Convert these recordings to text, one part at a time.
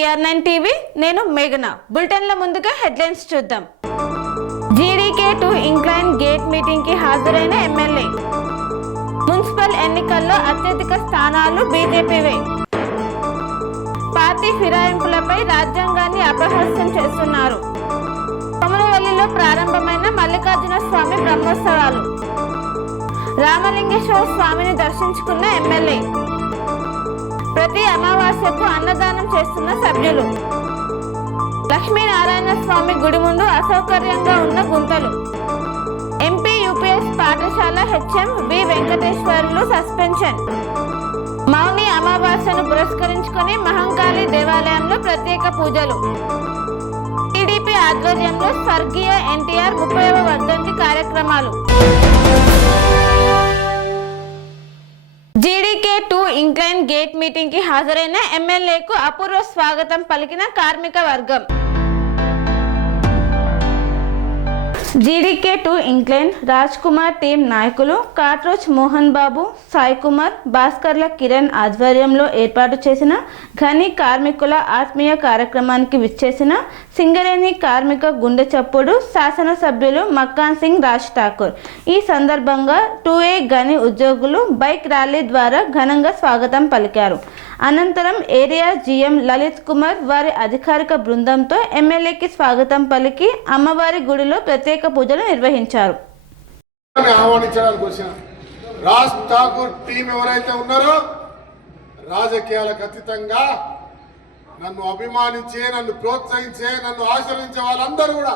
TR9 TV నేను మేఘన బులెటిన్ల ముందుగా హెడ్లైన్స్ చూద్దాం. GDK2 ఇంక్లైన్ గేట్ మీటింగ్ కి హాజరైన ఎమ్మెల్యే. మున్సిపల్ ఎన్నికల్లో అత్యధిక స్థానాలు బీజేపీవే. పార్టీ ఫిరాయింపులపై రాజ్యాంగాన్ని అపహాస్యం చేస్తున్నారు. కొమరవెల్లిలో ప్రారంభమైన మల్లికార్జున స్వామి బ్రహ్మోత్సవాలు. రామలింగేశ్వర స్వామిని దర్శించుకున్న ఎమ్మెల్యే. ప్రతి అమావాస్యకు అన్నదానం చేస్తున్న సభ్యులు. లక్ష్మీనారాయణ స్వామి గుడి ముందు అసౌకర్యంగా ఉన్న గుంతలు. ఎంపీ యూపీఎస్ పాఠశాల HM వి వెంకటేశ్వర్లు సస్పెన్షన్. మౌని అమావాస్యను పురస్కరించుకొని మహంకాళి దేవాలయంలో ప్రత్యేక పూజలు. టీడీపీ ఆధ్వర్యంలో స్వర్గీయ NTR 30వ వర్ధంతి కార్యక్రమాలు. GDK2 ఇంక్లైన్ గేట్ మీటింగ్ కి హాజరైన ఎమ్మెల్యేకు అపూర్వ స్వాగతం పలికిన కార్మిక వర్గం. GDK2 incline Raj Kumar team నాయకులు కాట్రోచ్ మోహన్ బాబు, సాయి కుమార్, భాస్కర్ల కిరణ్ ఆధ్వర్యంలో ఏర్పాటు చేసిన ఘని కార్మికుల ఆత్మీయ కార్యక్రమానికి విచ్చేసిన సింగరేణి కార్మిక గుండె చప్పుడు శాసనసభ్యులు మక్కాన్ సింగ్ రాజ్ ఠాకూర్ ఈ సందర్భంగా 2A గని ఉద్యోగులు బైక్ ర్యాలీ ద్వారా ఘనంగా స్వాగతం పలికారు. అనంతరం ఏరియా GM లలిత్ కుమార్ వారి అధికారిక బృందంతో ఎమ్మెల్యేకి స్వాగతం పలికి అమ్మవారి గుడిలో ప్రత్యేక పూజలు నిర్వహించారు. ఆహ్వానించడానికి వచ్చిన రాజ్ ఠాకూర్ టీం ఎవరైతే ఉన్నారో రాజకీయాలకు అతీతంగా నన్ను అభిమానించే, నన్ను ప్రోత్సహించే, నన్ను ఆశ్రయించే వాళ్ళందరూ కూడా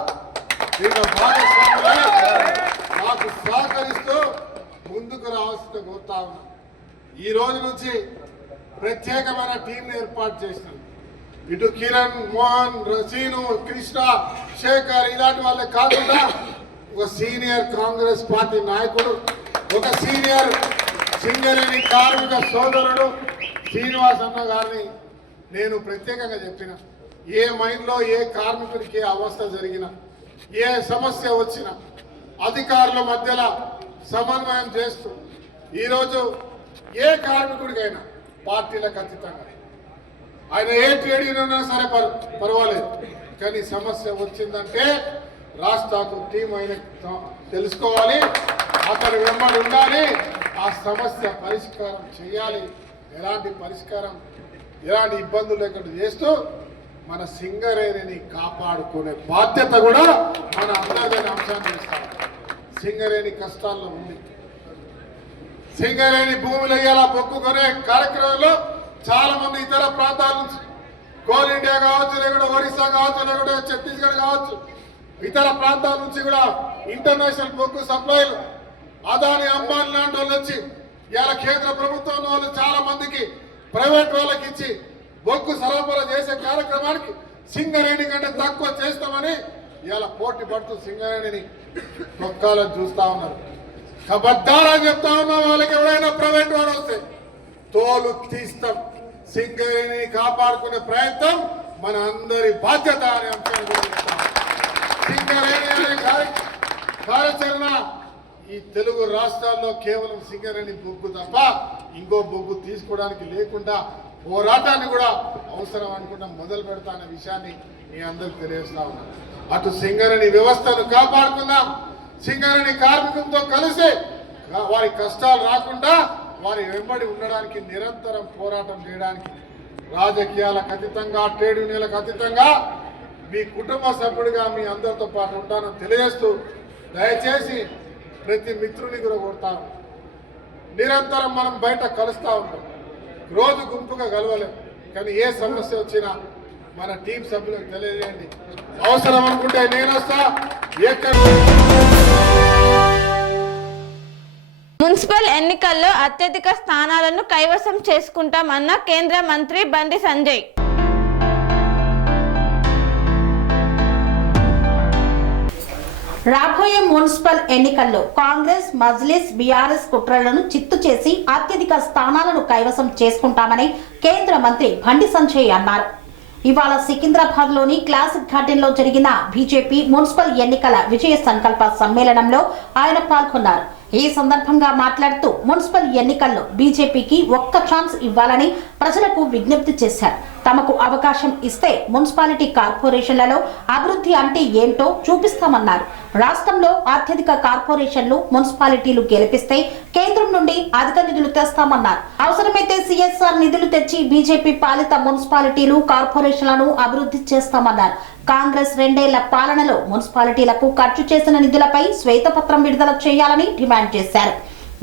నాకు సహకరిస్తూ ముందుకు రావాల్సిన కోరుతా ఉన్నా. ఈ రోజు నుంచి ప్రత్యేకమైన టీంని ఏర్పాటు చేసినాం. ఇటు కిరణ్, మోహన్, రసీను, కృష్ణ, శేఖర్ ఇలాంటి వాళ్ళే కాకుండా ఒక సీనియర్ కాంగ్రెస్ పార్టీ నాయకుడు, ఒక సీనియర్ సింగరేణి కార్మిక సోదరుడు శ్రీనివాస్ అన్న గారిని నేను ప్రత్యేకంగా చెప్పిన. ఏ మైండ్లో ఏ కార్మికుడికి అవస్థ జరిగినా, ఏ సమస్య వచ్చినా అధికారుల మధ్యలో సమన్వయం చేస్తూ ఈరోజు ఏ కార్మికుడికైనా పార్టీలకు అతీతంగా ఆయన ఏ ట్రేడ్ యూనియన్ ఉన్నా సరే పర్వాలేదు, కానీ సమస్య వచ్చిందంటే రాజ్ ఠాకూర్ టీం ఆయన తెలుసుకోవాలి, అతని వెంబడి ఉండాలి, ఆ సమస్య పరిష్కారం చేయాలి. ఎలాంటి పరిష్కారం, ఎలాంటి ఇబ్బందులు లేకుండా చేస్తూ మన సింగరేణిని కాపాడుకునే బాధ్యత కూడా మన అందరినీ అంశాన్ని చేస్తాం. సింగరేణి కష్టాల్లో ఉంది. సింగరేణి భూములు ఇలా మొక్కుకునే కార్యక్రమంలో చాలా మంది ఇతర ప్రాంతాల నుంచి, కోల్ ఇండియా కావచ్చు, లేకుంటే ఒరిస్సా కావచ్చు, లేకుంటే ఛత్తీస్గఢ్ కావచ్చు, ఇతర ప్రాంతాల నుంచి కూడా ఇంటర్నేషనల్ బొగ్గు సప్లైలు అదాని, అంబానీ లాంటి వాళ్ళు వచ్చి ఇలా కేంద్ర ప్రభుత్వం వాళ్ళు చాలా మందికి ప్రైవేట్ వాళ్ళకి ఇచ్చి బొగ్గు సరఫరా చేసే కార్యక్రమానికి సింగరేణి కంటే తక్కువ చేస్తామని ఇలా పోటీ పడుతూ సింగరేణిని తొక్కాలని చూస్తా ఉన్నారు. కబద్దారని చెప్తా ఉన్నా, వాళ్ళకి ఎవరైనా ప్రైవేట్ వాడు వస్తే తోలు తీస్తాం. సింగరేణిని కాపాడుకునే ప్రయత్నం మన అందరి బాధ్యత అనే అంశాన్ని సింగరేణి అనే కార్యాచరణ ఈ తెలుగు రాష్ట్రాల్లో కేవలం సింగరేణి బొగ్గు తప్ప ఇంకో బొగ్గు తీసుకోవడానికి లేకుండా పోరాటాన్ని కూడా అవసరం అనుకుంటా మొదలు పెడతా అనే విషయాన్ని మీ అందరికి తెలియజేస్తా ఉన్నాం. అటు సింగరేణి వ్యవస్థను కాపాడుకుందాం, సింగరేణి కార్మికులతో కలిసి వారి కష్టాలు రాకుండా వారి వెంబడి ఉండడానికి నిరంతరం పోరాటం చేయడానికి రాజకీయాలకు అతీతంగా, ట్రేడ్ యూనియన్లకు అతీతంగా మీ కుటుంబ సభ్యుడిగా మీ అందరితో పాటు ఉంటానని తెలియజేస్తూ దయచేసి ప్రతి మిత్రుని కూడా కొడతాను. నిరంతరం మనం బయట కలుస్తూ ఉంటాం, రోజు గుంపుగా కలవలేం, కానీ ఏ సమస్య వచ్చినా మన టీం సభ్యులకు తెలియజేయండి. అవసరం అనుకుంటే నేను వస్తా. మున్సిపల్ ఎన్నికల్లో అత్యధిక స్థానాలను కైవసం చేసుకుంటామన్న కేంద్ర మంత్రి బండి సంజయ్. రాబోయే మున్సిపల్ ఎన్నికల్లో కాంగ్రెస్, మజ్లిస్, బీఆర్ఎస్ కుట్రలను చిత్తు చేసి అత్యధిక స్థానాలను కైవసం చేసుకుంటామని కేంద్ర మంత్రి బండి సంజయ్ అన్నారు. ఇవాళ సికింద్రాబాద్ లోని క్లాసిక్ గార్డెన్ లో జరిగిన బీజేపీ మున్సిపల్ ఎన్నికల విజయ సంకల్ప సమ్మేళనంలో ఆయన పాల్గొన్నారు. ఈ సందర్భంగా మాట్లాడుతూ మున్సిపల్ ఎన్నికల్లో బీజేపీకి ఒక్క ఛాన్స్ ఇవ్వాలని ప్రజలకు విజ్ఞప్తి చేశారు. తమకు అవకాశం ఇస్తే మున్సిపాలిటీ కార్పొరేషన్లలో అభివృద్ధి అంటే ఏంటో చూపిస్తామన్నారు. రాష్ట్రంలో అత్యధిక కార్పొరేషన్లు మున్సిపాలిటీలు గెలిపిస్తే కేంద్రం నుండి అధిక నిధులు తెస్తామన్నారు. అవసరమైతే సిఎస్ఆర్ నిధులు తెచ్చి బీజేపీ పాలిత మున్సిపాలిటీలు కార్పొరేషన్లను అభివృద్ధి చేస్తామన్నారు. కాంగ్రెస్ 2 ఏళ్ల పాలనలో మున్సిపాలిటీలకు ఖర్చు చేసిన నిధులపై శ్వేతపత్రం విడుదల చేయాలని డిమాండ్ చేశారు.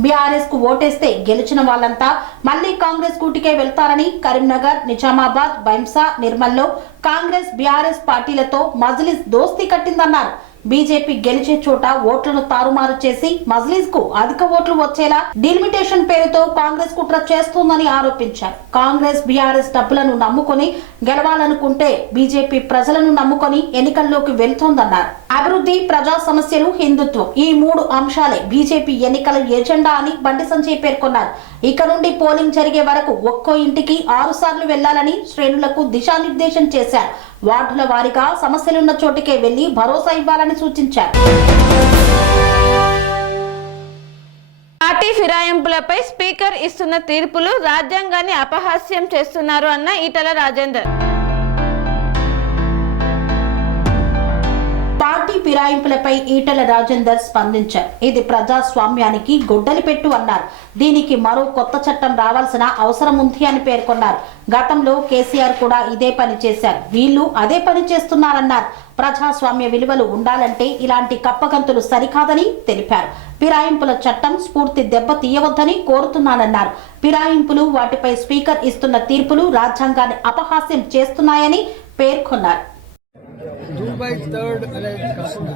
బీఆర్ఎస్ కు ఓటేస్తే గెలిచిన వాళ్ళంతా మళ్లీ కాంగ్రెస్ కూటికే వెళ్తారని కరీంనగర్, నిజామాబాద్, బైంసా, నిర్మల్లో కాంగ్రెస్ బీఆర్ఎస్ పార్టీలతో మజ్లిస్ దోస్తీ కట్టిందన్నారు. బీజేపీ గెలిచే చోట ఓట్లను తారుమారు చేసి మజ్లిస్ కు అధిక ఓట్లు వచ్చేలా డిలిమిటేషన్ పేరుతో కాంగ్రెస్ కుట్ర చేస్తోందని ఆరోపించారు. కాంగ్రెస్ బీఆర్ఎస్ డబ్బులను నమ్ముకొని గెలవాలనుకుంటే బీజేపీ ప్రజలను నమ్ముకొని ఎన్నికల్లోకి వెళ్తోందన్నారు. అభివృద్ధి, ప్రజా సమస్యలు, హిందుత్వం ఈ 3 అంశాలే బీజేపీ ఎన్నికల ఎజెండా అని బండి సంజయ్ పేర్కొన్నారు. ఇక నుండి పోలింగ్ జరిగే వరకు ఒక్కో ఇంటికి 6 సార్లు వెళ్లాలని శ్రేణులకు దిశానిర్దేశం చేశారు. వార్డుల వారీగా సమస్యలున్న చోటుకే వెళ్లి భరోసా ఇవ్వాలని సూచించారు. పార్టీ ఫిరాయింపులపై స్పీకర్ ఇస్తున్న తీర్పులు రాజ్యాంగాన్ని అపహాస్యం చేస్తున్నారు అన్న ఈటల రాజేందర్. పార్టీ ఫిరాయింపులపై ఈటల రాజేందర్ స్పందించారు. ఇది ప్రజాస్వామ్యానికి గొడ్డలి పెట్టు అన్నారు. దీనికి మరో కొత్త చట్టం రావాల్సిన అవసరం ఉంది అని పేర్కొన్నారు. గతంలో కేసీఆర్ కూడా ఇదే పని చేశారు. వీళ్ళు అదే పని చేస్తున్నారన్నారు. ప్రజాస్వామ్య విలువలు ఉండాలంటే ఇలాంటి కప్పగంతులు సరికాదని తెలిపారు. ఫిరాయింపుల చట్టం స్ఫూర్తి దెబ్బ తీయవద్దని కోరుతున్నానన్నారు. ఫిరాయింపులు, వాటిపై స్పీకర్ ఇస్తున్న తీర్పులు రాజ్యాంగాన్ని అపహాస్యం చేస్తున్నాయని పేర్కొన్నారు. 2/3 అనేది కాకుండా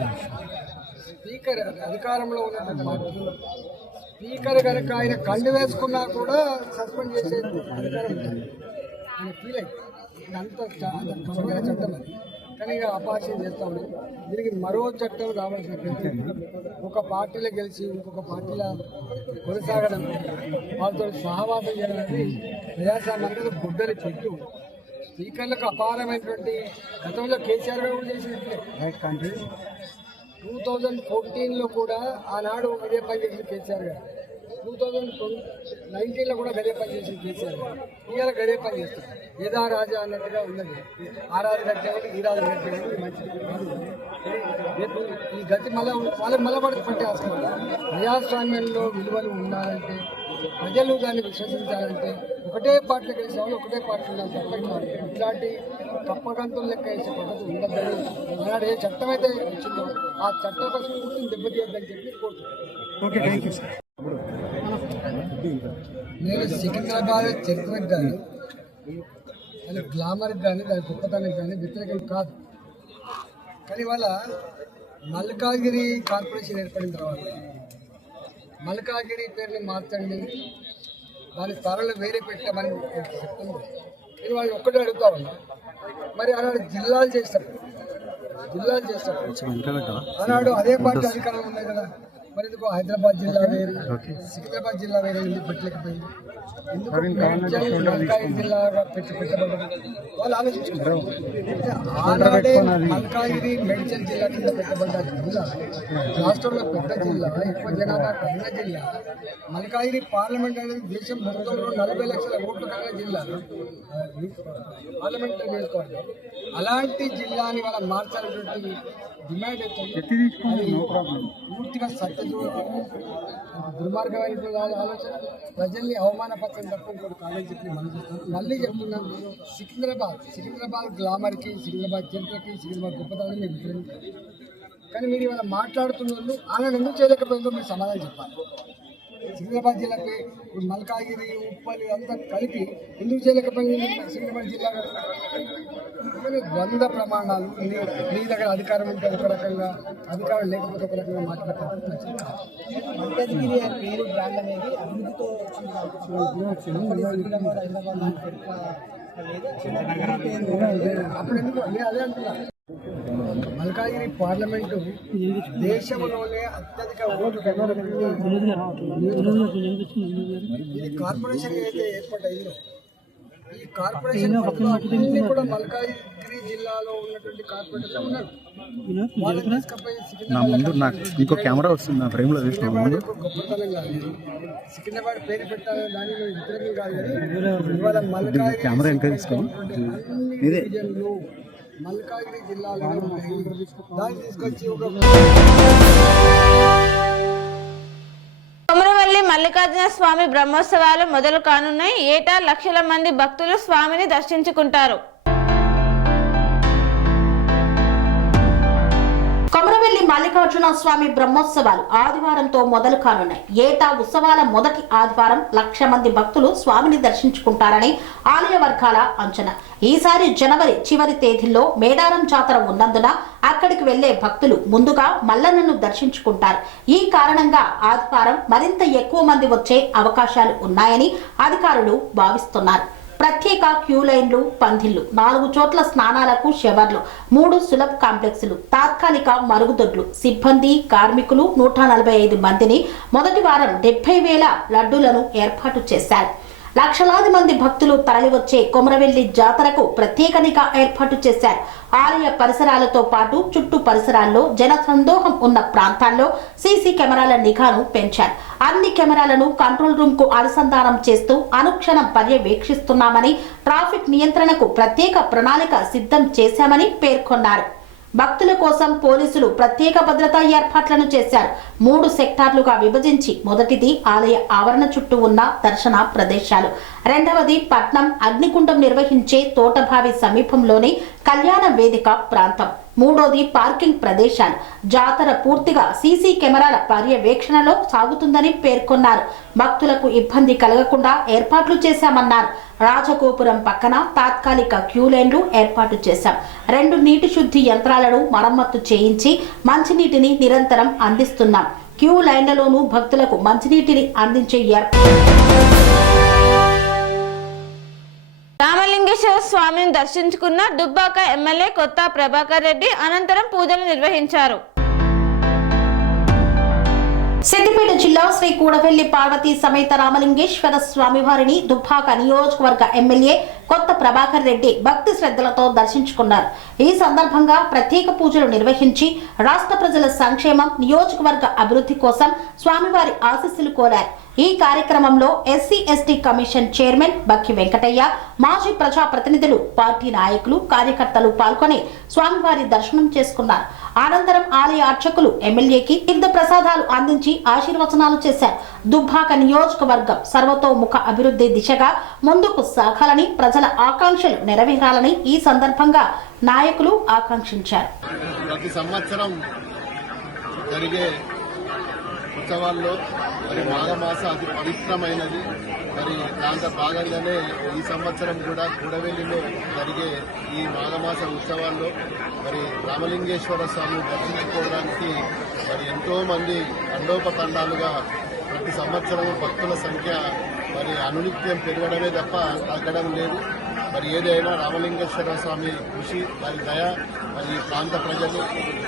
స్పీకర్ అధికారంలో ఉన్నటువంటి పార్టీ స్పీకర్ కనుక ఆయన కండు వేసుకున్నా కూడా సస్పెండ్ చేసే అధికారం ఉంటుంది. ఆయన ఫీల్ అయితే అంత కఠినమైన చట్టం అది. కానీ ఇక అపార్షన్ చేస్తూ ఉన్నాం. దీనికి మరో చట్టం రావాల్సినటువంటి ఒక పార్టీలో గెలిచి ఇంకొక పార్టీలో కొనసాగడం, వాళ్ళతో సహవాసం చేయడం అనేది ప్రజాస్వామ్యానికి గుడ్డలి పెట్టు. స్పీకర్లకు అపారమైనటువంటి గతంలో కేసీఆర్ గారు కూడా చేసినట్లే 2014లో కూడా ఆనాడు అదే పని చేసిన కేసీఆర్ గారు, 2019లో కూడా గదే పని చేసిన కేసీఆర్ గారు, ఇవాళ గదే పని చేస్తారు. ఏదా రాజా అన్నట్టుగా ఉన్నది. ఆ రాజు కట్టేవాడు ఈ రాజు కట్టేవాడు మంచిది కాదు. రేపు ఈ గతి వాళ్ళకి మళ్ళీ పట్టే అవసరం. ప్రజాస్వామ్యంలో విలువలు ఉండాలంటే, ప్రజలు దాన్ని విశ్వసించాలంటే ఒకటే పార్టీ కలిసి వాళ్ళు ఒకటే పార్టీ ఉండాలి తప్ప ఇట్లాంటి కప్పగంతులు లెక్క వేసే పద్ధతి ఉండద్దని ఆనాడు ఏ చట్టం అయితే వచ్చిందో ఆ చట్టం స్ఫూర్తిని దెబ్బతీయద్దని చెప్పి కోరుతున్నాను. నేను సికింద్రాబాద్ చరిత్రకు కానీ దాని గ్లామర్కి కానీ దాని గొప్పతనానికి కానీ వ్యతిరేకం కాదు. కానీ వాళ్ళ మల్కాగిరి కార్పొరేషన్ ఏర్పడిన తర్వాత మల్కాగిరి పేరుని మార్చండి, దాని స్థానంలో వేరే పెట్టామని చెప్తుంది. నేను వాళ్ళు ఒక్కటే అడుగుతా ఉన్నా, మరి ఆనాడు జిల్లాలు చేస్తారు ఆనాడు అదే పార్టీ అధికారంలో ఉన్నాయి కదా, మరి ఎందుకు హైదరాబాద్ జిల్లా వేరు, సికింద్రాబాద్ జిల్లా వేరే ఎందుకు పెట్టలేకపోయింది? ఎందుకు మల్కాగిరి జిల్లాగా పెట్టబడ్డది? వాళ్ళు ఆలోచించుకుంటారు. ఆనాడే మల్కాగిరి మేడ్చల్ జిల్లా కింద పెట్టబడ్డ జిల్లా రాష్ట్రంలో పెద్ద జిల్లా, ఎక్కువ జనాభా కలిగిన జిల్లా. మల్కాగిరి పార్లమెంట్ అనేది దేశం మొత్తంలో 40 లక్షల ఓట్లు కలిగిన జిల్లా, పార్లమెంటరీ నియోజకవర్గం. అలాంటి జిల్లాని వాళ్ళ మార్చాలనేటువంటి డిమాండ్ అయితే పూర్తిగా దుర్మార్గమైన ఆలోచన, ప్రజల్ని అవమానపత్రం తప్ప ఇంకోటి కాదని చెప్పి మనం చూస్తాం. మళ్ళీ చెప్తున్నాం, సికింద్రాబాద్ గ్లామర్కి, సికింద్రాబాద్ చరిత్రకి, సికింద్రాబాద్ గొప్పతనాన్ని మీరు విక్రమించారు. కానీ మీరు ఇవాళ మాట్లాడుతున్న వాళ్ళు ఆనాడు ఎందుకు చేయలేకపోయిందో మీరు సమాధానం చెప్పాలి. సికింద్రాబాద్ జిల్లాకి ఇప్పుడు మల్కాగిరి, ఉప్పల్ అంతా కలిపి ఎందుకు చేయలేకపోయింది సికింద్రాబాద్ జిల్లా? ద్వంద్వ ప్రమాణాలు. మీ దగ్గర అధికారం ఉంటే ఒక రకంగా, అధికారం లేకపోతే ఒక రకంగా మాట్లాడతారు. మల్కాజ్గిరి పేరు బ్రాండ్ అనేది అభివృద్ధితో అప్పుడు ఎందుకు అదే అంటున్నా. మల్కాగిరి పార్లమెంటు దేశంలోనే అత్యధిక ఓట్లు ఇది కార్పొరేషన్ అయితే ఏర్పాటైందో, ఈ కార్పొరేషన్ అన్ని కూడా మల్కాజ్గిరి జిల్లాలో ఉన్నటువంటి కార్పొరేటర్లు ఉన్నారు. వాళ్ళని తీసుకుపోయి సికింద్రాబాద్ ఇంకో కెమెరా వస్తుంది నా ఫ్రేమ్ లో గొప్పతనం కాదు. సికింద్రాబాద్ పేరు పెట్టాలని దానిలో ఇద్దరు కాదు కానీ ఇవాళ మల్కాజ్గిరి మల్కాజ్గిరి జిల్లాలో దాన్ని తీసుకొచ్చి ఒక కొమరవెల్లి మల్లికార్జున స్వామి బ్రహ్మోత్సవాలు మొదలు కానున్నాయి. ఏటా లక్షల మంది భక్తులు స్వామిని దర్శించుకుంటారు. కొమరవెల్లి మల్లికార్జున స్వామి బ్రహ్మోత్సవాలు ఆదివారంతో మొదలు కానున్నాయి. ఏటా ఉత్సవాల మొదటి ఆదివారం 1,00,000 మంది భక్తులు స్వామిని దర్శించుకుంటారని ఆలయ వర్గాల అంచనా. ఈసారి జనవరి చివరి తేదీల్లో మేడారం జాతర ఉన్నందున అక్కడికి వెళ్లే భక్తులు ముందుగా మల్లన్నను దర్శించుకుంటారు. ఈ కారణంగా ఆదివారం మరింత ఎక్కువ మంది వచ్చే అవకాశాలు ఉన్నాయని అధికారులు భావిస్తున్నారు. ప్రత్యేక క్యూ లైన్లు, పందిళ్లు, 4 చోట్ల స్నానాలకు షవర్లు, 3 సులభ్ కాంప్లెక్సులు, తాత్కాలిక మరుగుదొడ్లు, సిబ్బంది, కార్మికులు 145 మందిని మొదటి వారం 70,000 లడ్డూలను ఏర్పాటు చేశారు. లక్షలాది మంది భక్తులు తరలివచ్చే కొమరవెల్లి జాతరకు ప్రత్యేక నిఘా ఏర్పాటు చేశారు. ఆలయ పరిసరాలతో పాటు చుట్టూ పరిసరాల్లో జన సందోహం ఉన్న ప్రాంతాల్లో సీసీ కెమెరాల నిఘాను పెంచారు. అన్ని కెమెరాలను కంట్రోల్ రూమ్ కు అనుసంధానం చేస్తూ అనుక్షణం పర్యవేక్షిస్తున్నామని, ట్రాఫిక్ నియంత్రణకు ప్రత్యేక ప్రణాళిక సిద్ధం చేశామని పేర్కొన్నారు. భక్తుల కోసం పోలీసులు ప్రత్యేక భద్రతా ఏర్పాట్లను చేశారు. 3 సెక్టార్లుగా విభజించి మొదటిది ఆలయ ఆవరణ చుట్టూ ఉన్న దర్శన ప్రదేశాలు, రెండవది పట్నం అగ్నిగుండం నిర్వహించే తోటబావి సమీపంలోని కళ్యాణ వేదిక ప్రాంతం, మూడోది పార్కింగ్ ప్రదేశాలు. జాతర పూర్తిగా సీసీ కెమెరాల పర్యవేక్షణలో సాగుతుందని పేర్కొన్నారు. భక్తులకు ఇబ్బంది కలగకుండా ఏర్పాట్లు చేశామన్నారు. రాజగోపురం పక్కన తాత్కాలిక క్యూ లైన్లు ఏర్పాటు చేశాం. 2 నీటి శుద్ధి యంత్రాలను మరమ్మత్తు చేయించి మంచినీటిని నిరంతరం అందిస్తున్నాం. క్యూ లైన్లలోనూ భక్తులకు మంచినీటిని అందించే రామలింగేశ్వర స్వామిని దర్శించుకున్న దుబ్బాక ఎమ్మెల్యే కొత్త ప్రభాకర్ రెడ్డి అనంతరం పూజలు నిర్వహించారు. సిద్దిపేట జిల్లా శ్రీ కూడవెల్లి పార్వతీ సమేత రామలింగేశ్వర స్వామివారిని దుబ్బాక నియోజకవర్గ ఎమ్మెల్యే కొత్త ప్రభాకర్ రెడ్డి భక్తి శ్రద్ధలతో దర్శించుకున్నారు. ఈ సందర్భంగా ప్రత్యేక పూజలు నిర్వహించి రాష్ట్ర ప్రజల సంక్షేమం, నియోజకవర్గ అభివృద్ధి కోసం స్వామివారి ఆశీస్సులు కోరారు. ఈ కార్యక్రమంలో ఎస్సీ ఎస్టీ కమిషన్ చైర్మన్ బక్కి వెంకటయ్య, మాజీ ప్రజాప్రతినిధులు, పార్టీ నాయకులు, కార్యకర్తలు పాల్గొని స్వామివారి దర్శనం చేసుకున్నారు. అనంతరం ఆలయ అర్చకులు ఎమ్మెల్యేకి తీర్థ ప్రసాదాలు అందించి ఆశీర్వచనాలు చేశారు. దుబ్బాక నియోజకవర్గం సర్వతోముఖ అభివృద్ధి దిశగా ముందుకు సాగాలని, ప్రజల ఆకాంక్షలు నెరవేరాలని ఈ సందర్భంగా నాయకులు ఆకాంక్షించారు. ప్రతి సంవత్సరం జరిగే ఉత్సవాల్లో మరి మాఘమాస అతి పవిత్రమైనది. మరి దాంట్లో భాగంగానే ఈ సంవత్సరం కూడా కూడవెల్లిలో జరిగే ఈ మాఘమాస ఉత్సవాల్లో మరి రామలింగేశ్వర స్వామిని దర్శించుకోవడానికి మరి ఎంతో మంది తండోపతండాలుగా ప్రతి సంవత్సరం భక్తుల సంఖ్య మరి అనునిత్యం పెరగడమే తప్ప తగ్గడం లేదు. మరి ఏదైనా రామలింగేశ్వర స్వామి కృషి, వారి దయ, మరి ఈ ప్రాంత ప్రజలు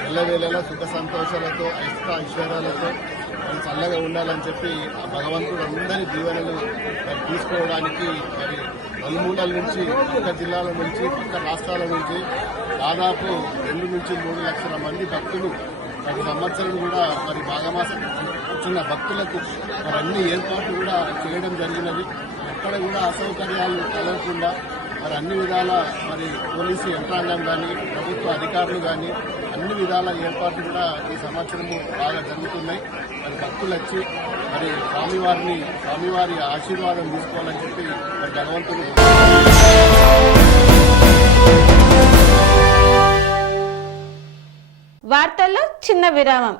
ఎల్లవేళలా సుఖ సంతోషాలతో, ఐశ్వర్యాలతో మరి చల్లగా ఉండాలని చెప్పి ఆ భగవంతుడు అందరి దీవెనలు మరి తీసుకోవడానికి మరి నలుమూలల నుంచి, పక్క జిల్లాల నుంచి, పక్క రాష్ట్రాల నుంచి దాదాపు 2 నుంచి 3 లక్షల మంది భక్తులు ప్రతి సంవత్సరం కూడా మరి మాఘమాసం వచ్చిన భక్తులకు మరి అన్ని ఏర్పాట్లు కూడా చేయడం జరిగినది. ఎక్కడ కూడా అసౌకర్యాలు కలగకుండా మరి అన్ని విధాల మరి పోలీసు యంత్రాంగం కానీ, ప్రభుత్వ అధికారులు కానీ అన్ని విధాల ఏర్పాట్లు కూడా ఈ సంవత్సరము బాగా జరుగుతున్నాయి. మరి భక్తులు వచ్చి మరి స్వామివారి ఆశీర్వాదం తీసుకోవాలని చెప్పి మరి భగవంతుడు. వార్తల్లో చిన్న విరామం.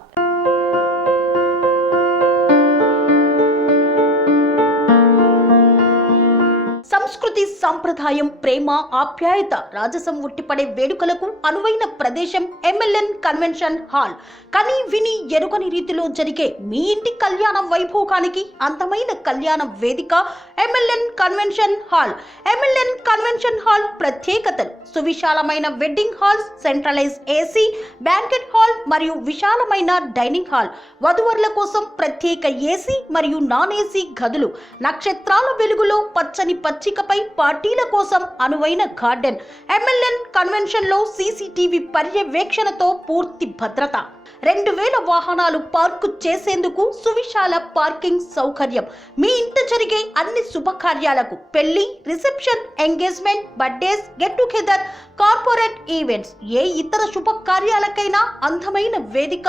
సంస్కృతి, సంప్రదాయం, ప్రేమ, ఆప్యాయత, రాజసం ఉట్టిపడే వేడుకలకు అనువైన ప్రదేశం ఎంఎల్ఎన్ కన్వెన్షన్ హాల్. కని విని ఎరుగని రీతిలో జరిగే మీ ఇంటి కళ్యాణ వైభోగానికి అందమైన కళ్యాణ వేదిక MLN convention hall. MLN convention hall ప్రత్యేకతలు: సువిశాలమైన wedding halls, centralise AC banquet hall మరియు విశాలమైన డైనింగ్ హాల్, వధువరుల కోసం ప్రత్యేక ఏసీ మరియు నాన్ ఏసీ గదులు, నక్షత్రాల వెలుగులో పచ్చని పచ్చికపై పార్టీల కోసం అనువైన గార్డెన్, MLN కన్వెన్షన్లో CCTV పర్యవేక్షణతో పూర్తి భద్రత, 2000 వాహనాలు పార్కు చేసేందుకు సువిశాల పార్కింగ్ సౌకర్యం, మీ ఇంట జరిగే అన్ని శుభకార్యాలకు, పెళ్లి, reception, engagement, birthdays, get together, corporate events, ఏ ఇతర శుభకార్యాలకైనా అందమైన వేదిక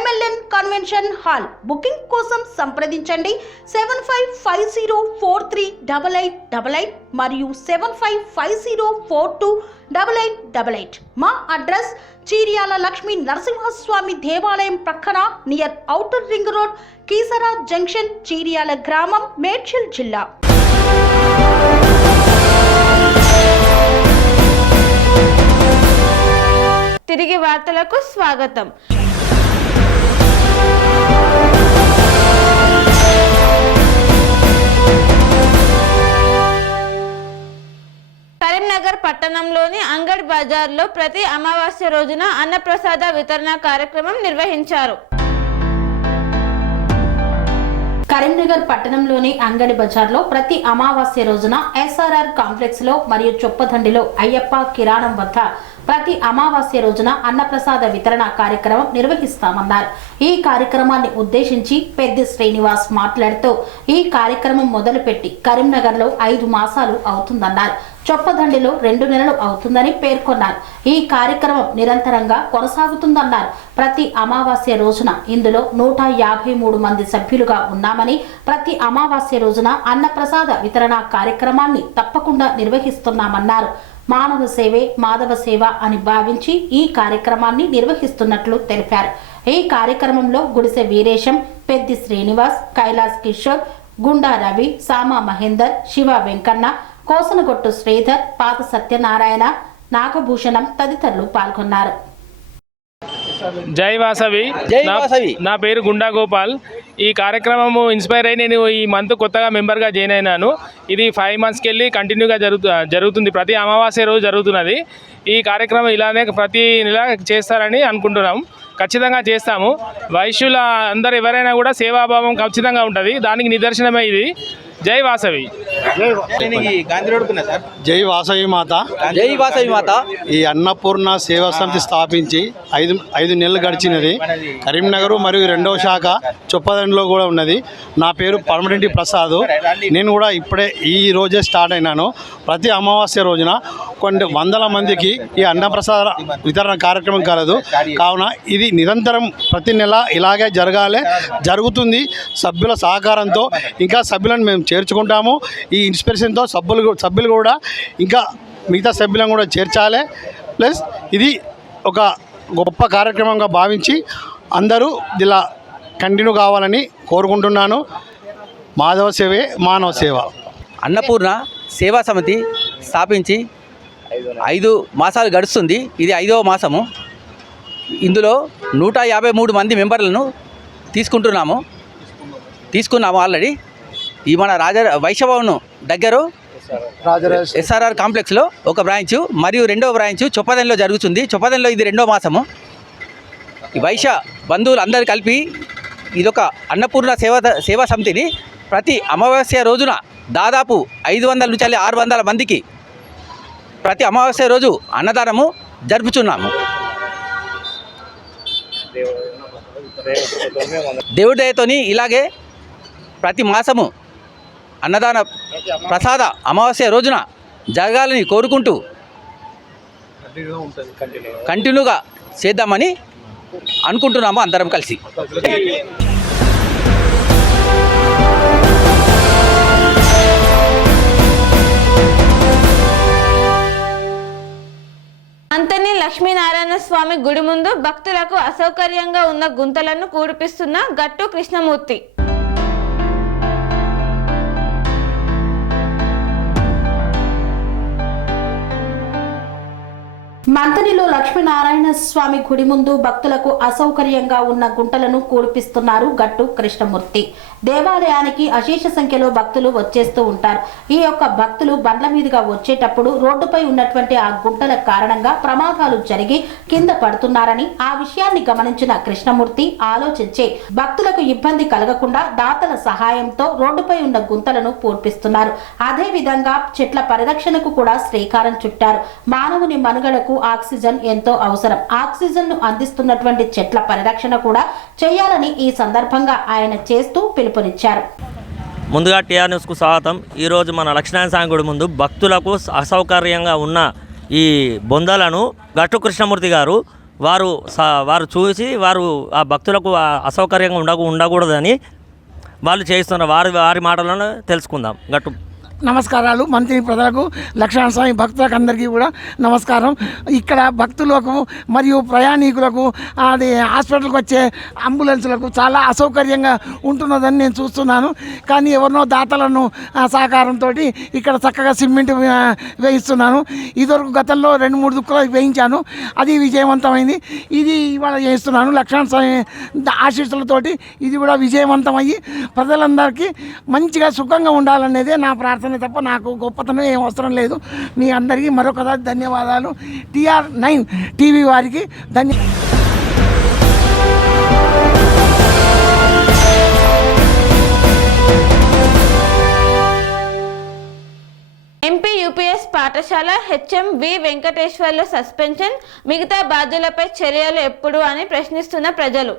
MLN కన్వెన్షన్ హాల్. బుకింగ్ కోసం సంప్రదించండి 7550438888 మరియు 7550428888. మా అడ్రస్ చీర్యాల లక్ష్మీ నరసింహస్వామి దేవాలయం ప్రక్కన, near outer ring road, Keesara junction, Cheeryal గ్రామం, మేడ్చల్ జిల్లా. తిరిగి వార్తలకు స్వాగతం. కరీంనగర్ పట్టణంలోని అంగడి బజార్లో ప్రతి అమావాస్య రోజున అన్నప్రసాద వితరణ కార్యక్రమం నిర్వహించారు. కరీంనగర్ పట్టణంలోని అంగడి బజార్లో ప్రతి అమావాస్య రోజున SRR కాంప్లెక్స్ లో మరియు చొప్పదండిలో అయ్యప్ప కిరాణం వద్ద ప్రతి అమావాస్య రోజున అన్నప్రసాద వితరణ కార్యక్రమం నిర్వహిస్తామన్నారు. ఈ కార్యక్రమాన్ని ఉద్దేశించి పెద్ది శ్రీనివాస్ మాట్లాడుతూ, ఈ కార్యక్రమం మొదలుపెట్టి కరీంనగర్లో 5 మాసాలు అవుతుందన్నారు. చొప్పదండిలో 2 నెలలు అవుతుందని పేర్కొన్నారు. ఈ కార్యక్రమం నిరంతరంగా కొనసాగుతుందన్నారు. ప్రతి అమావాస్య రోజున ఇందులో 153 మంది సభ్యులుగా ఉన్నామని, ప్రతి అమావాస్య రోజున అన్నప్రసాద వితరణ కార్యక్రమాన్ని తప్పకుండా నిర్వహిస్తున్నామన్నారు. మానవ సేవే మాధవ సేవ అని భావించి ఈ కార్యక్రమాన్ని నిర్వహిస్తున్నట్లు తెలిపారు. ఈ కార్యక్రమంలో గుడిసె వీరేశం, పెద్ది శ్రీనివాస్, కైలాస్ కిషోర్, గుండా రవి, సామా మహేందర్, శివ వెంకన్న, కోసనగొట్టు శ్రీధర్, పాత సత్యనారాయణ, నాగభూషణం తదితరులు పాల్గొన్నారు. జై వాసవి. నా పేరు గుండా గోపాల్. ఈ కార్యక్రమము ఇన్స్పైర్ అయ్యి నేను ఈ మంత్ కొత్తగా మెంబర్గా జాయిన్ అయినాను. ఇది 5 మంత్స్కి వెళ్ళి కంటిన్యూగా జరుగుతుంది. ప్రతి అమావాస్య రోజు జరుగుతున్నది. ఈ కార్యక్రమం ఇలానే ప్రతి నెల చేస్తారని అనుకుంటున్నాం. ఖచ్చితంగా చేస్తాము. వైశ్యుల అందరు ఎవరైనా కూడా సేవాభావం ఖచ్చితంగా ఉంటుంది. దానికి నిదర్శనమే ఇది. జై వాసవి. జై వాసవి మాత. జై వాసవి మాత. ఈ అన్నపూర్ణ సేవా సమితి స్థాపించి 5 నెలలు గడిచినది. కరీంనగర్ మరియు 2వ శాఖ చొప్పదండిలో కూడా ఉన్నది. నా పేరు పరమరెడ్డి ప్రసాద్. నేను కూడా ఇప్పుడే ఈ రోజే స్టార్ట్ అయినాను. ప్రతి అమావాస్య రోజున కొన్ని వందల మందికి ఈ అన్నప్రసాద వితరణ కార్యక్రమం కలదు. కావున ఇది నిరంతరం ప్రతి నెల ఇలాగే జరుగుతుంది. సభ్యుల సహకారంతో ఇంకా సభ్యులను మేము చేర్చుకుంటాము. ఈ ఇన్స్పిరేషన్తో సభ్యులు కూడా ఇంకా మిగతా సభ్యులను కూడా చేర్చాలి. ప్లస్ ఇది ఒక గొప్ప కార్యక్రమంగా భావించి అందరూ ఇలా కంటిన్యూ కావాలని కోరుకుంటున్నాను. మాధవ సేవే మానవ సేవ. అన్నపూర్ణ సేవా సమితి స్థాపించి 5 మాసాలు గడుస్తుంది. ఇది 5వ మాసము. ఇందులో 153 మంది మెంబర్లను తీసుకున్నాము ఆల్రెడీ. ఈ మన వైశ్యభవన్ దగ్గర SRR కాంప్లెక్స్లో ఒక బ్రాంచ్ మరియు 2వ బ్రాంచ్ చొప్పదండిలో జరుగుతుంది. చొప్పదండిలో ఇది 2వ మాసము. ఈ వైశ్య బంధువులు అందరు కలిపి ఇదొక అన్నపూర్ణ సేవా సమితిని ప్రతి అమావాస్య రోజున దాదాపు 500 నుంచి 600 మందికి ప్రతి అమావాస్య రోజు అన్నదానము జరుపుచున్నాము. దేవుడి దయతోని ఇలాగే ప్రతి మాసము అన్నదాన ప్రసాద అమావాస్య రోజున జరగాలని కోరుకుంటూ కంటిన్యూగా చేద్దామని అనుకుంటున్నాము అందరం కలిసి. అంతని లక్ష్మీనారాయణ స్వామి గుడి ముందు భక్తులకు అసౌకర్యంగా ఉన్న గుంతలను కూడిపిస్తున్న గట్టు కృష్ణమూర్తి. మంతనిలో లక్ష్మీనారాయణ స్వామి గుడి ముందు భక్తులకు అసౌకర్యంగా ఉన్న గుంటలను కూల్పిస్తున్నారు గట్టు కృష్ణమూర్తి. దేవాలయానికి అశేష సంఖ్యలో భక్తులు వచ్చేస్తూ ఉంటారు. ఈ యొక్క భక్తులు బండ్ల మీదుగా వచ్చేటప్పుడు రోడ్డుపై ఉన్నటువంటి ఆ గుంటల కారణంగా ప్రమాదాలు జరిగి కింద పడుతున్నారని ఆ విషయాన్ని గమనించిన కృష్ణమూర్తి ఆలోచించి భక్తులకు ఇబ్బంది కలగకుండా దాతల సహాయంతో రోడ్డుపై ఉన్న గుంతలను పూడ్పిస్తున్నారు. అదే విధంగా చెట్ల పరిరక్షణకు కూడా శ్రీకారం చుట్టారు. మానవుని మనుగడకు ఆక్సిజన్ ఎంతో అవసరం. ఆక్సిజన్ ను అందిస్తున్నటువంటి చెట్ల పరిరక్షణ కూడా చేయాలని ఈ సందర్భంగా ఆయన చేస్తూ పిలుపునిచ్చారు. ముందుగా టీఆర్ న్యూస్కు స్వాగతం. ఈరోజు మన లక్ష్మీనారాయణ స్వామి గుడి ముందు భక్తులకు అసౌకర్యంగా ఉన్న ఈ బొందలను గట్టు కృష్ణమూర్తి గారు వారు చూసి ఆ భక్తులకు అసౌకర్యంగా ఉండకూడదని వాళ్ళు చేస్తున్నారు. వారి మాటలను తెలుసుకుందాం. గట్టు నమస్కారాలు. మంత్రి ప్రజలకు, లక్ష్మణ స్వామి భక్తులకు అందరికీ కూడా నమస్కారం. ఇక్కడ భక్తులకు మరియు ప్రయాణికులకు అది హాస్పిటల్కి వచ్చే అంబులెన్సులకు చాలా అసౌకర్యంగా ఉంటున్నదని నేను చూస్తున్నాను. కానీ ఎవరినో దాతలను సహకారంతో ఇక్కడ చక్కగా సిమెంట్ వేయిస్తున్నాను. ఇదివరకు గతంలో 2-3 దుక్కులు వేయించాను, అది విజయవంతమైంది. ఇది ఇవాళ చేస్తున్నాను. లక్ష్మణ స్వామి ఆశీస్సులతోటి ఇది కూడా విజయవంతమయ్యి ప్రజలందరికీ మంచిగా సుఖంగా ఉండాలనేదే నా ప్రార్థన తప్ప నాకు గొప్పతనం ఏం అవసరం లేదు. మీ అందరికీ మరొకసారి ధన్యవాదాలు. TR9 టీవీ వారికి ఎంపీ యూపీఎస్ పాఠశాల హెచ్ఎం వి వెంకటేశ్వర్లు సస్పెన్షన్, మిగతా బాధ్యులపై చర్యలు ఎప్పుడు అని ప్రశ్నిస్తున్న ప్రజలు.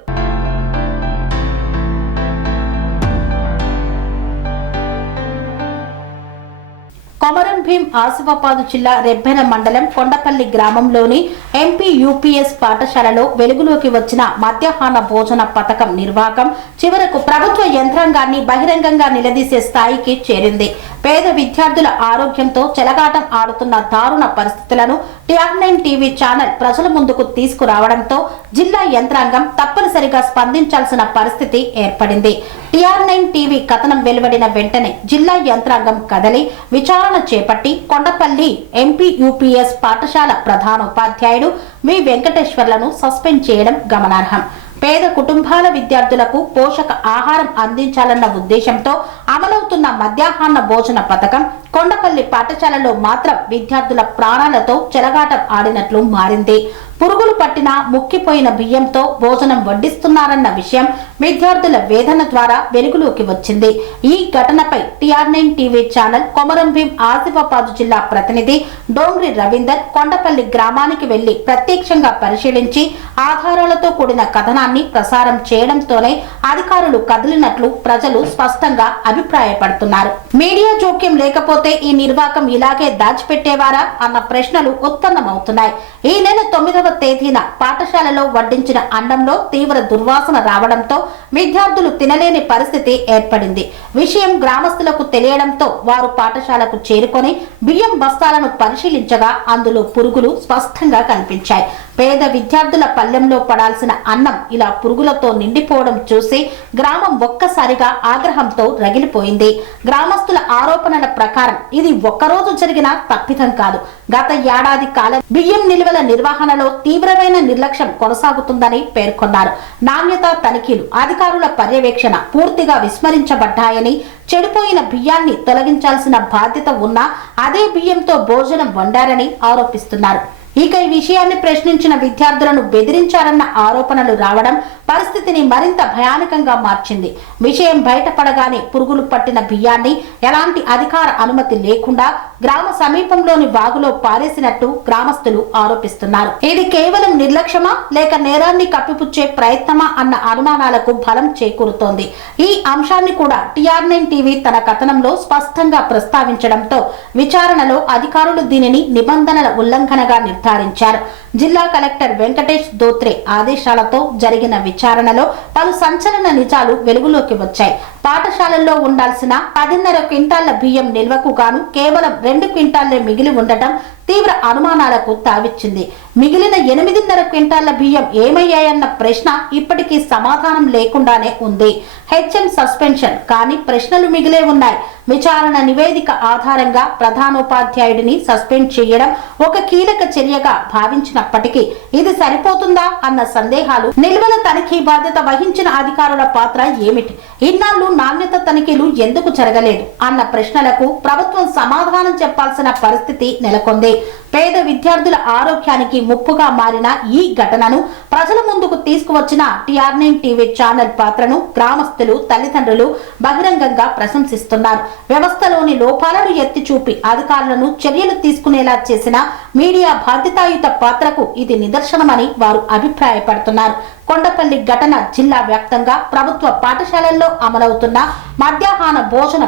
కొమరం భీం ఆసిఫాబాద్ జిల్లా రెబ్బెన మండలం కొండపల్లి గ్రామంలోని ఎంపీ యూపీఎస్ పాఠశాలలో వెలుగులోకి వచ్చిన మధ్యాహ్న భోజన పథకం నిర్వాహకం చివరకు ప్రభుత్వ యంత్రాంగాన్ని బహిరంగంగా నిలదీసే స్థాయికి చేరింది. పేద విద్యార్థుల ఆరోగ్యంతో చెలగాటం ఆడుతున్న దారుణ పరిస్థితులను TR9 టీవీ ఛానల్ ప్రజల ముందుకు తీసుకురావడంతో జిల్లా యంత్రాంగం తప్పనిసరిగా స్పందించాల్సిన పరిస్థితి ఏర్పడింది. TR9 టీవీ కథనం వెలువడిన వెంటనే జిల్లా యంత్రాంగం కదలి విచారణ చేపట్టి కొండపల్లి ఎంపీ యూపీఎస్ పాఠశాల ప్రధానోపాధ్యాయుడు వి వెంకటేశ్వర్లను సస్పెండ్ చేయడం గమనార్హం. పేద కుటుంబాల విద్యార్థులకు పోషక ఆహారం అందించాలన్న ఉద్దేశంతో అమలవుతున్న మధ్యాహ్న భోజన పథకం కొండపల్లి పాఠశాలలో మాత్రం విద్యార్థుల ప్రాణాలతో చెలగాటం ఆడినట్లు మారింది. పురుగులు పట్టిన ముక్కిపోయిన బియ్యంతో భోజనం వడ్డిస్తున్నారన్న విషయం విద్యార్థుల వేదన ద్వారా వెలుగులోకి వచ్చింది. ఈ ఘటనపై TR9 TV channel Komaram Bheem Asifabad జిల్లా ప్రతినిధి డోంగ్రి రవీందర్ కొండపల్లి గ్రామానికి వెళ్లి ప్రత్యక్షంగా పరిశీలించి ఆధారాలతో కూడిన కథనాన్ని ప్రసారం చేయడంతోనే అధికారులు కదిలినట్లు ప్రజలు స్పష్టంగా అభిప్రాయపడుతున్నారు. మీడియా జోక్యం లేకపోతే ఈ నిర్వాకం ఇలాగే దాచిపెట్టేవారా అన్న ప్రశ్నలు ఉత్పన్నమవుతున్నాయి. ఈ నెల 9వ తేదీన పాఠశాలలో వడ్డించిన అన్నంలో తీవ్ర దుర్వాసన రావడంతో విద్యార్థులు తినలేని పరిస్థితి ఏర్పడింది. విషయం గ్రామస్తులకు తెలియడంతో వారు పాఠశాలకు చేరుకొని బియ్యం బస్తాలను పరిశీలించగా అందులో పురుగులు స్పష్టంగా కనిపించాయి. పేద విద్యార్థుల పల్లెంలో పడాల్సిన అన్నం ఇలా పురుగులతో నిండిపోవడం చూసి గ్రామం ఒక్కసారిగా ఆగ్రహంతో రగిలిపోయింది. గ్రామస్తుల ఆరోపణల ప్రకారం ఇది ఒక్కరోజు జరిగిన తప్పిదం కాదు. గత ఏడాది కాలం బియ్యం నిల్వల నిర్వహణలో తీవ్రమైన నిర్లక్ష్యం కొనసాగుతుందని పేర్కొన్నారు. నాణ్యతా తనిఖీలు, అధికారుల పర్యవేక్షణ పూర్తిగా విస్మరించబడ్డాయని, చెడిపోయిన బియ్యాన్ని తొలగించాల్సిన బాధ్యత ఉన్నా అదే బియ్యంతో భోజనం వండారని ఆరోపిస్తున్నారు. ఇక ఈ విషయాన్ని ప్రశ్నించిన విద్యార్థులను బెదిరించారన్న ఆరోపణలు రావడం పరిస్థితిని మరింత భయానకంగా మార్చింది. విషయం బయటపడగానే పురుగులు పట్టిన బియ్యాన్ని ఎలాంటి అధికార అనుమతి లేకుండా గ్రామ సమీపంలోని వాగులో పారేసినట్టు గ్రామస్తులు ఆరోపిస్తున్నారు. ఇది కేవలం నిర్లక్ష్యమా లేక నేరాన్ని కప్పిపుచ్చే ప్రయత్నమా అన్న అనుమానాలకు బలం చేకూరుతోంది. ఈ అంశాన్ని కూడా TR9 టీవీ తన కథనంలో స్పష్టంగా ప్రస్తావించడంతో విచారణలో అధికారులు దీనిని నిబంధనల ఉల్లంఘనగా నిర్ధారించారు. జిల్లా కలెక్టర్ వెంకటేష్ దోత్రే ఆదేశాలతో జరిగిన విచారణలో పలు సంచలన నిజాలు వెలుగులోకి వచ్చాయి. పాఠశాలల్లో ఉండాల్సిన 10.5 క్వింటాళ్ల బియ్యం నిల్వకు గాను కేవలం 2 క్వింటాళ్లే మిగిలి ఉండటం తీవ్ర అనుమానాలకు తావిచ్చింది. మిగిలిన 8.5 క్వింటాల బియ్యం ఏమయ్యాయన్న ప్రశ్న ఇప్పటికీ సమాధానం లేకుండానే ఉంది. హెచ్ఎం సస్పెన్షన్ కానీ ప్రశ్నలు మిగిలే ఉన్నాయి. విచారణ నివేదిక ఆధారంగా ప్రధానోపాధ్యాయుడిని సస్పెండ్ చేయడం ఒక కీలక చర్యగా భావించినప్పటికీ ఇది సరిపోతుందా అన్న సందేహాలు. నిల్వల తనిఖీ బాధ్యత వహించిన అధికారుల పాత్ర ఏమిటి? ఇన్నాళ్లు నాణ్యత తనిఖీలు ఎందుకు జరగలేదు అన్న ప్రశ్నలకు ప్రభుత్వం సమాధానం చెప్పాల్సిన పరిస్థితి నెలకొంది. పేద విద్యార్థుల ఆరోగ్యానికి ముప్పుగా మారిన ఈ ఘటనను ప్రజల ముందుకు తీసుకువచ్చిన TR9 టీవీ ఛానల్ పాత్రను గ్రామస్తులు, తల్లిదండ్రులు బహిరంగంగా ప్రశంసిస్తున్నారు. వ్యవస్థలోని లోపాలను ఎత్తి చూపి అధికారులను చర్యలు తీసుకునేలా చేసిన మీడియా బాధ్యతాయుత పాత్రకు ఇది నిదర్శనమని వారు అభిప్రాయపడుతున్నారు. కొండపల్లి ఘటన జిల్లా వ్యాప్తంగా ప్రభుత్వ పాఠశాలల్లో అమలవుతున్న మధ్యాహ్న భోజన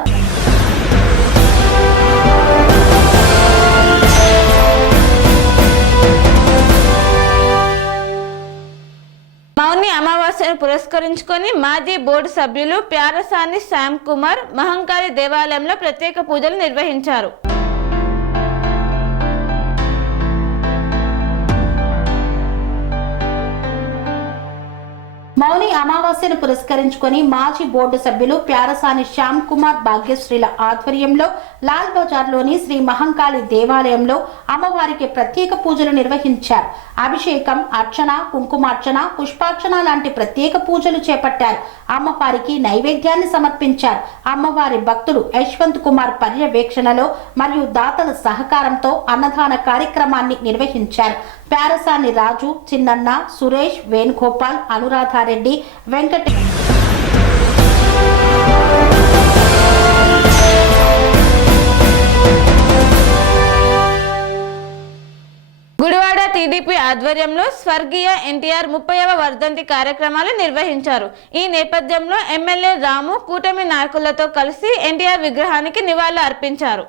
మౌని అమావాస్యను పురస్కరించుకొని మాజీ బోర్డు సభ్యులు ప్యారసాని శ్యామ్ కుమార్ మహంకాళి దేవాలయంలో ప్రత్యేక పూజలు నిర్వహించారు. మౌని అమావాస్యను పురస్కరించుకొని మాజీ బోర్డు సభ్యులు ప్యారసాని శ్యామ్ కుమార్ భాగ్యశ్రీల ఆధ్వర్యంలో లాల్ బజార్లోని శ్రీ మహంకాళి దేవాలయంలో అమ్మవారికి ప్రత్యేక పూజలు నిర్వహించారు. అభిషేకం, అర్చన, కుంకుమార్చన, పుష్పార్చన లాంటి ప్రత్యేక పూజలు చేపట్టారు. అమ్మవారికి నైవేద్యాన్ని సమర్పించారు. అమ్మవారి భక్తులు యశ్వంత్ కుమార్ పర్యవేక్షణలో మరియు దాతల సహకారంతో అన్నదాన కార్యక్రమాన్ని నిర్వహించారు. ప్యారసాని రాజు, చిన్నన్న, సురేష్, వేణుగోపాల్, అనురాధారెడ్డి, వెంకట గుడివాడ టీడీపీ ఆధ్వర్యంలో స్వర్గీయ ఎన్టీఆర్ 30వ వర్ధంతి కార్యక్రమాలు నిర్వహించారు. ఈ నేపథ్యంలో ఎమ్మెల్యే రాము కూటమి నాయకులతో కలిసి ఎన్టీఆర్ విగ్రహానికి నివాళులు అర్పించారు.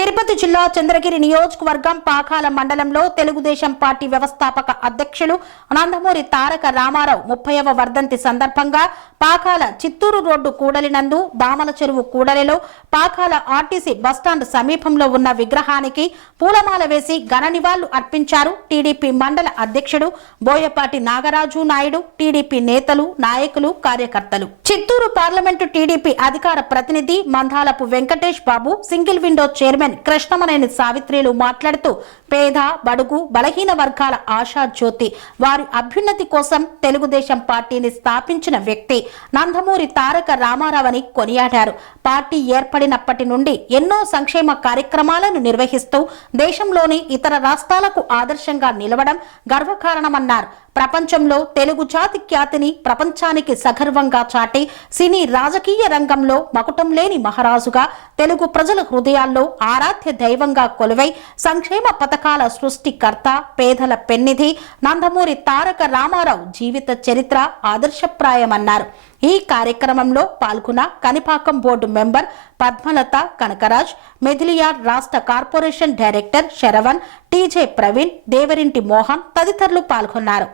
తిరుపతి జిల్లా చంద్రగిరి నియోజకవర్గం పాకాల మండలంలో తెలుగుదేశం పార్టీ వ్యవస్థాపక అధ్యక్షులు నందమూరి తారక రామారావు 30వ వర్ధంతి సందర్భంగా పాకాల చిత్తూరు రోడ్డు కూడలినందు దామల చెరువు కూడలిలో పాకాల ఆర్టీసీ బస్టాండ్ సమీపంలో ఉన్న విగ్రహానికి పూలమాల వేసి ఘన నివాళులు అర్పించారు. టీడీపీ మండల అధ్యక్షుడు బోయపాటి నాగరాజు నాయుడు, టీడీపీ నేతలు, నాయకులు, కార్యకర్తలు. చిత్తూరు పార్లమెంటు టీడీపీ అధికార ప్రతినిధి మందాలపు వెంకటేష్ బాబు, సింగిల్ విండో చైర్మన్ కృష్ణమనేని సావిత్రిలు మాట్లాడుతూ పేద, బడుగు, బలహీన వర్గాల ఆశా జ్యోతి, వారి అభ్యున్నతి కోసం తెలుగుదేశం పార్టీని స్థాపించిన వ్యక్తి నందమూరి తారక రామారావుని కొనియాడారు. పార్టీ ఏర్పడినప్పటి నుండి ఎన్నో సంక్షేమ కార్యక్రమాలను నిర్వహిస్తూ దేశంలోని ఇతర రాష్ట్రాలకు ఆదర్శంగా నిలవడం గర్వకారణమన్నారు. ప్రపంచంలో తెలుగు జాతి ఖ్యాతిని ప్రపంచానికి సగర్వంగా చాటి సినీ రాజకీయ రంగంలో మకుటం లేని మహారాజుగా తెలుగు ప్రజల హృదయాల్లో ఆరాధ్య దైవంగా కొలువై సంక్షేమ పథకాల సృష్టికర్త, పేదల పెన్నిధి నందమూరి తారక రామారావు జీవిత చరిత్ర ఆదర్శప్రాయమన్నారు. ఈ కార్యక్రమంలో పాల్గొన్న కనిపాకం బోర్డు మెంబర్ పద్మలత కనకరాజ్, మెదిలియార్ రాష్ట్ర corporation director Saravan, TJ Praveen, Devarinti Mohan తదితరులు పాల్గొన్నారు.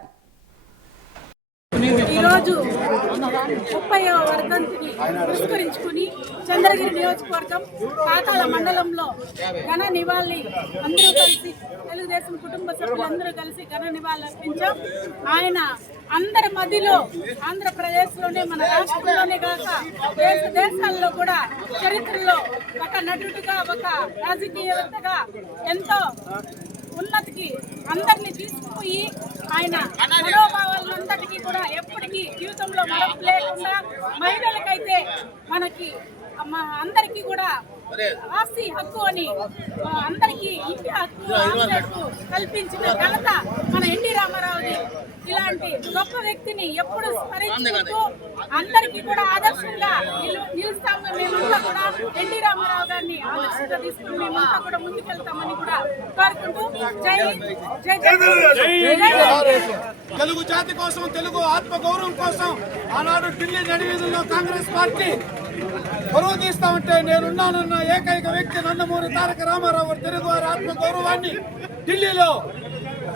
ఈరోజు 30వ వర్ధంతిని పురస్కరించుకుని చంద్రగిరి నియోజకవర్గం పాకాల మండలంలో ఘన నివాళి అందరూ కలిసి తెలుగుదేశం కుటుంబ సభ్యులందరూ కలిసి ఘన నివాళులు అర్పించాం. ఆయన అందరి మధ్యలో ఆంధ్రప్రదేశ్లోనే, మన రాష్ట్రంలోనే కాక దేశాల్లో కూడా చరిత్రలో ఒక నటుడిగా, ఒక రాజకీయవేత్తగా ఎంతో ఉన్నతికి అందరినీ తీసుకుపోయి ఆయన మనోభావాలంతటికీ కూడా ఎప్పటికీ జీవితంలో మరపు లేకుండా మహిళలకైతే మనకి అందరికీ కూడా ఆస్తి హక్కు అని అందరికీ ఇంటి హక్కు కల్పించిన ఘనత మన ఎన్టీ రామారావుది. ఇలాంటి గొప్ప వ్యక్తిని ఎప్పుడు స్మరించుకుంటూ అందరికీ కూడా ఆదర్శంగా నిలుస్తాము. మేమంతా కూడా ఎన్టీ రామారావు గారిని ఆదర్శంగా తీసుకుని మేమంతా కూడా ముందుకెళ్తామని కూడా కోరుకుంటూ జై జై జై తెలుగు జాతి కోసం, తెలుగు ఆత్మ గౌరవం కోసం ఆనాడు ఢిల్లీ నడివీధుల్లో కాంగ్రెస్ పార్టీ పరువు తీస్తా ఉంటే నేనున్నానన్న ఏకైక వ్యక్తి నందమూరి తారక రామారావు. తెలుగు వారి ఆత్మ గౌరవాన్ని ఢిల్లీలో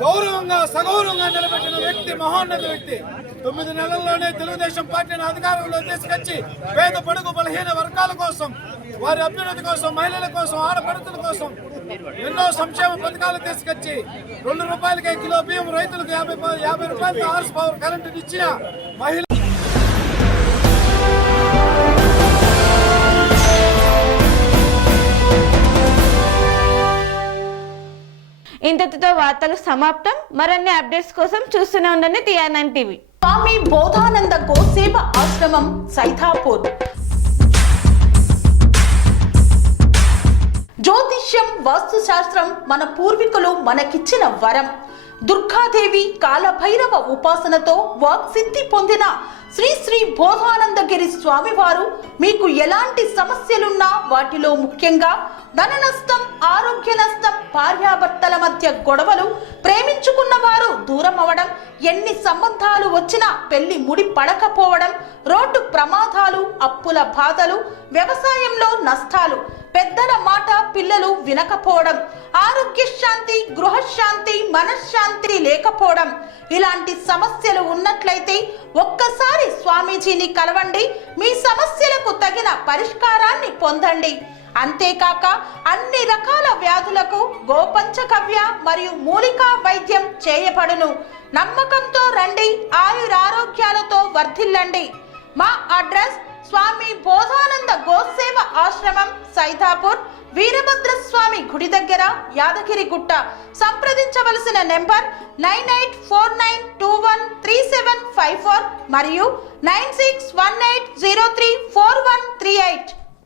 గౌరవంగా, సగౌరవంగా నిలబెట్టిన వ్యక్తి, మహోన్నత వ్యక్తి. 9 నెలల్లోనే తెలుగుదేశం పార్టీని అధికారంలో తీసుకొచ్చి పేద, పొడుగు, బలహీన వర్గాల కోసం, వారి అభ్యున్నతి కోసం, మహిళల కోసం, ఆడపడుతుల కోసం ఎన్నో సంక్షేమ పథకాలు తీసుకొచ్చి 2 రూపాయలకే కిలో బియ్యం రైతులకు 50 రూపాయలతో హార్స్ పవర్ కరెంటు ఇచ్చిన మహిళ. ఇంతటితో వార్తలు సమాప్తం. మరిన్ని అప్డేట్స్ కోసం చూస్తూనే ఉండండి TR9 టీవీ. స్వామి బోధానంద గోసేవ ఆశ్రమం సైథాపూర్. జ్యోతిష్యం, వాస్తుశాస్త్రం మన పూర్వీకులు మనకిచ్చిన వరం. దుర్గాదేవి, కాలభైరవ ఉపాసనతో వాక్సిద్ధి పొందిన శ్రీ శ్రీ బోధానందగిరి స్వామివారు మీకు ఎలాంటి సమస్యలున్నా, వాటిలో ముఖ్యంగా ధన నష్టం, ఆరోగ్య నష్టం, భార్యాభర్తల మధ్య గొడవలు, ప్రేమించుకున్న వారు దూరం అవడం, ఎన్ని సంబంధాలు వచ్చినా పెళ్లి ముడి పడకపోవడం, రోడ్డు ప్రమాదాలు, అప్పుల బాధలు, వ్యవసాయంలో నష్టాలు, పెద్దల మాట పిల్లలు వినకపోవడం, ఆరోగ్య శాంతి, గృహశాంతి, మనశ్శాంతి లేకపోవడం, ఇలాంటి సమస్యలు ఉన్నట్లయితే ఒక్కసారి స్వామీజీని కలవండి. మీ సమస్యలకు తగిన పరిష్కారాన్ని పొందండి. అంతేకాక అన్ని రకాల వ్యాధులకు గోపంచకవ్య మరియు మూలికా వైద్యం చేయబడును. నమ్మకంతో రండి, ఆయురారోగ్యాలతో వర్ధిల్లండి. మా అడ్రస్ స్వామి బోధానంద గోసేవ ఆశ్రమం, సైథాపూర్, వీరభద్రస్వామి గుడి దగ్గర, యాదగిరిగుట్ట. సంప్రదించవలసిన నెంబర్ 9849213754 మరియు 9618034138.